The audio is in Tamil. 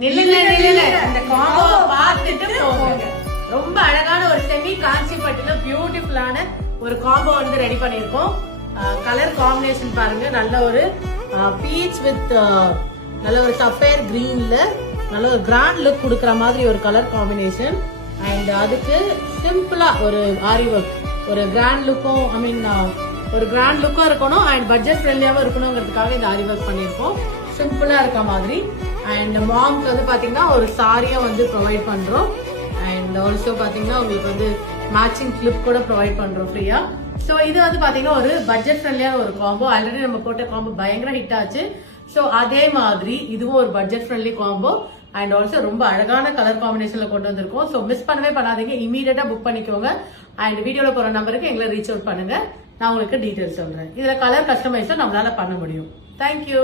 நில்லுங்க நில்லுங்க, இந்த காம்போவை பார்த்துட்டு போங்க. ரொம்ப அழகான ஒரு செமி காஞ்சி பட்டுல பியூட்டிஃபுல்லான ஒரு காம்போ வந்து ரெடி பண்ணிருக்கோம். கலர் காம்பினேஷன் பாருங்க, நல்ல ஒரு பீச் வித் நல்ல ஒரு சஃபேர் கிரீன்ல நல்ல ஒரு கிராண்ட் லுக் கொடுக்கற மாதிரி ஒரு கலர் காம்பினேஷன். அண்ட் அதுக்கு சிம்பிளா ஒரு ஆரி ஒர்க், ஒரு கிராண்ட் லுக்கும், ஐ மீன் ஒரு கிராண்ட் லுக்கும் இருக்கணும் அண்ட் பட்ஜெட் ஃப்ரெண்ட்லியாவும் இருக்கணுங்கிறதுக்காக இந்த ஆரி ஒர்க் பண்ணிருக்கோம். சிம்பிளா இருக்க மாதிரி. அண்ட் மாம்க்கு வந்து பாத்தீங்கன்னா ஒரு சாரியும் வந்து ப்ரொவைட் பண்றோம். அண்ட் ஆல்சோ பாத்தீங்கன்னா உங்களுக்கு வந்து மேட்சிங் கிளிப் கூட ப்ரொவைட் பண்றோம் ஃப்ரீயா. சோ இது வந்து பாத்தீங்கன்னா ஒரு பட்ஜெட் ஃப்ரெண்ட்லியான ஒரு காம்போ. ஆல்ரெடி நம்ம போட்ட காம்போ பயங்கர ஹிட் ஆச்சு. சோ அதே மாதிரி இதுவும் ஒரு budget friendly combo and also ரொம்ப அழகான கலர் காம்பினேஷன்ல கொண்டு வந்திருக்கோம். சோ மிஸ் பண்ணவே பண்ணாதீங்க, இமீடியட்டா புக் பண்ணிக்கோங்க. அண்ட் வீடியோல போற நம்பருக்கு எங்களை ரீச் அவுட் பண்ணுங்க. நான் உங்களுக்கு டீடைல்ஸ் சொல்றேன். இதுல கலர் கஸ்டமைஸும் நம்மளால பண்ண முடியும். தேங்க்யூ.